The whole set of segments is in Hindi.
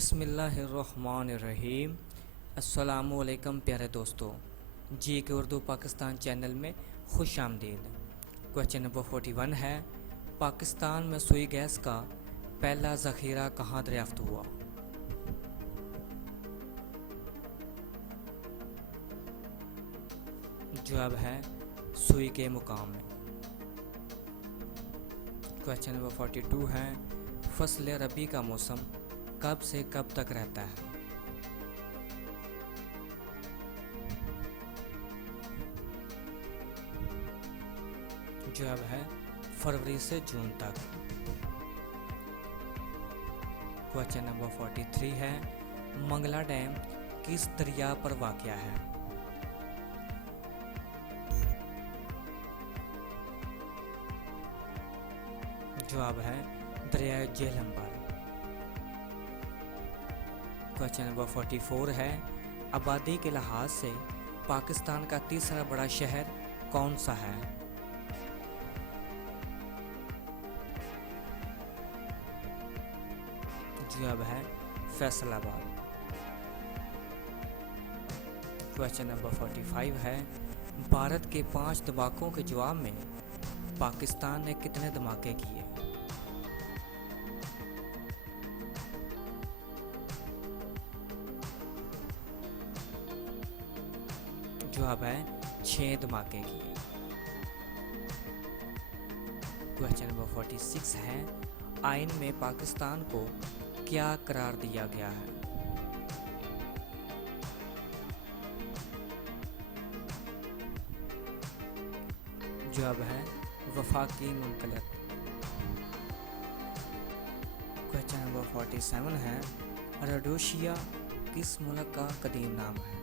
बिस्मिल्लाहिर्रहमानिर्रहीम। अस्सलामुअलैकुम प्यारे दोस्तों, जी के उर्दू पाकिस्तान चैनल में खुश आमदीद। क्वेश्चन नंबर 41 है, पाकिस्तान में सुई गैस का पहला ज़ख़ीरा कहाँ दरियाफ्त हुआ? जवाब है सुई के मुकाम में। क्वेश्चन नंबर 42 है, फसल रबी का मौसम कब से कब तक रहता है? जवाब है फरवरी से जून तक। क्वेश्चन नंबर 43 है, मंगला डैम किस दरिया पर वाक़या है? जवाब है दरिया झेलम पर। क्वेश्चन नंबर 44 है, आबादी के लिहाज से पाकिस्तान का तीसरा बड़ा शहर कौन सा है? जवाब है फैसलाबाद। क्वेश्चन नंबर 45 है, भारत के 5 धमाकों के जवाब में पाकिस्तान ने कितने धमाके किए? जवाब है 6 धमाके किए। क्वेश्चन नंबर 46 है, आइन में पाकिस्तान को क्या करार दिया गया है? जवाब है वफाकी मुमतलक। क्वेश्चन नंबर 47 है, रोडेशिया किस मुल्क का कदीम नाम है?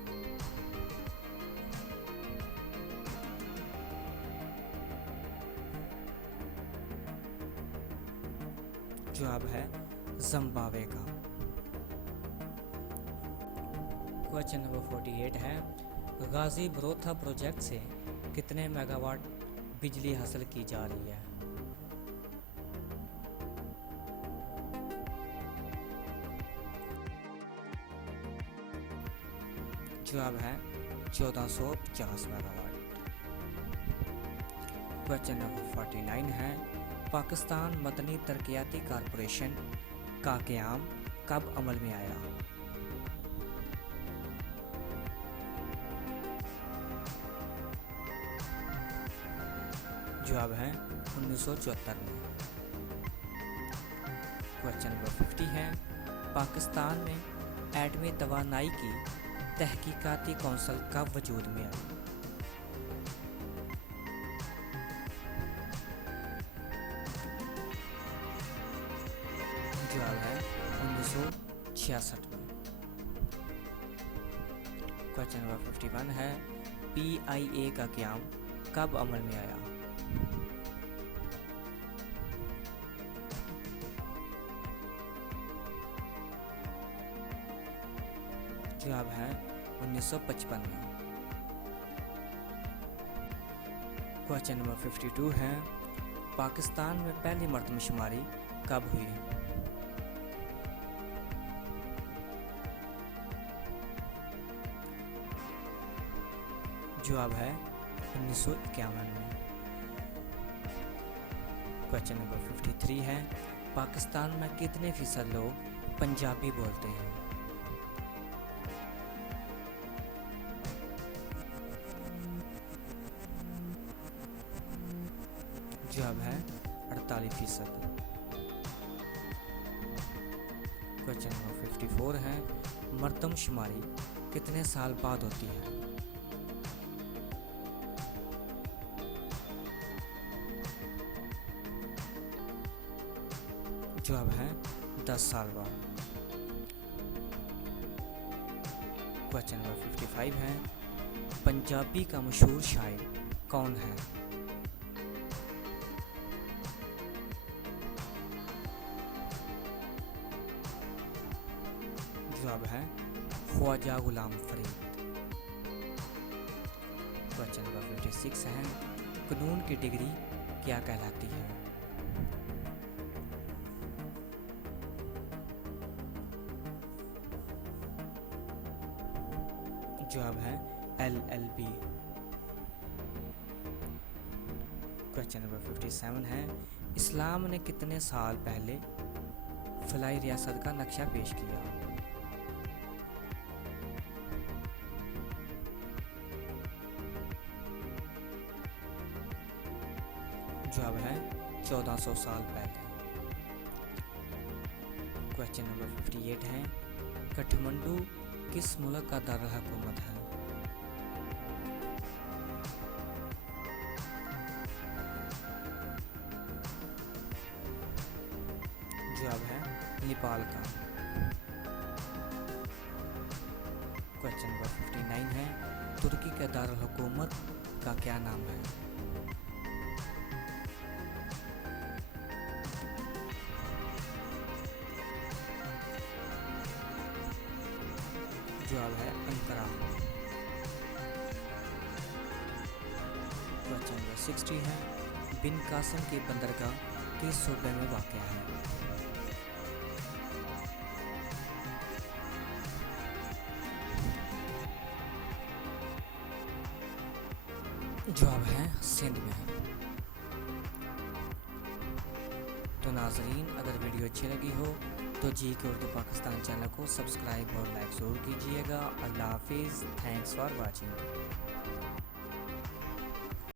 जवाब है जिम्बाब्वे का। क्वेश्चन नंबर 48 है, गाजी बरोथा प्रोजेक्ट से कितने मेगावाट बिजली हासिल की जा रही है? जवाब है 1450 मेगावाट। क्वेश्चन नंबर 49 है, पाकिस्तान मदनी तरक्याती कॉरपोरेशन का क़याम कब अमल में आया? जवाब है 1974 में। क्वेश्चन नंबर 50 है, पाकिस्तान में एटमी तवानाई की तहकीकाती कौंसिल कब वजूद में आई? जवाब है 1966 में। क्वेश्चन नंबर 51 है, PIA का क़याम कब अमल में आया? जवाब है 1955 में। क्वेश्चन नंबर 52 है, पाकिस्तान में पहली मरदमशुमारी कब हुई? जवाब है 1951 में। क्वेश्चन नंबर 53 है, पाकिस्तान में कितने फीसद लोग पंजाबी बोलते हैं? जवाब है 48%। क्वेश्चन नंबर 54 है, मरदमशुमारी कितने साल बाद होती है? जवाब है 10 साल बाद। क्वेश्चन नंबर 55 है, पंजाबी का मशहूर शायर कौन है? जवाब है ख्वाजा गुलाम फरीद। क्वेश्चन नंबर 56 है, कानून की डिग्री क्या कहलाती है? जवाब है LLB। क्वेश्चन नंबर 57 है, इस्लाम ने कितने साल पहले फलाई रियासत का नक्शा पेश किया? जवाब है 1400 साल पहले। क्वेश्चन नंबर 58 है, काठमांडू किस मुल्क का दारुल हुकूमत है? जवाब है नेपाल का। क्वेश्चन नंबर 59 है, तुर्की के दारुल हुकूमत का क्या नाम है? जवाब है अंकारा। क्वेश्चन नंबर 60 है, बिन कासिम की बंदरगाह किस सूबे में वाक़ है? जवाब है सिंध में। तो नाजरीन, अगर वीडियो अच्छी लगी हो तो GK उर्दू पाकिस्तान चैनल को सब्सक्राइब और लाइक ज़रूर कीजिएगा। अल्लाह हाफिज़। Thanks for watching.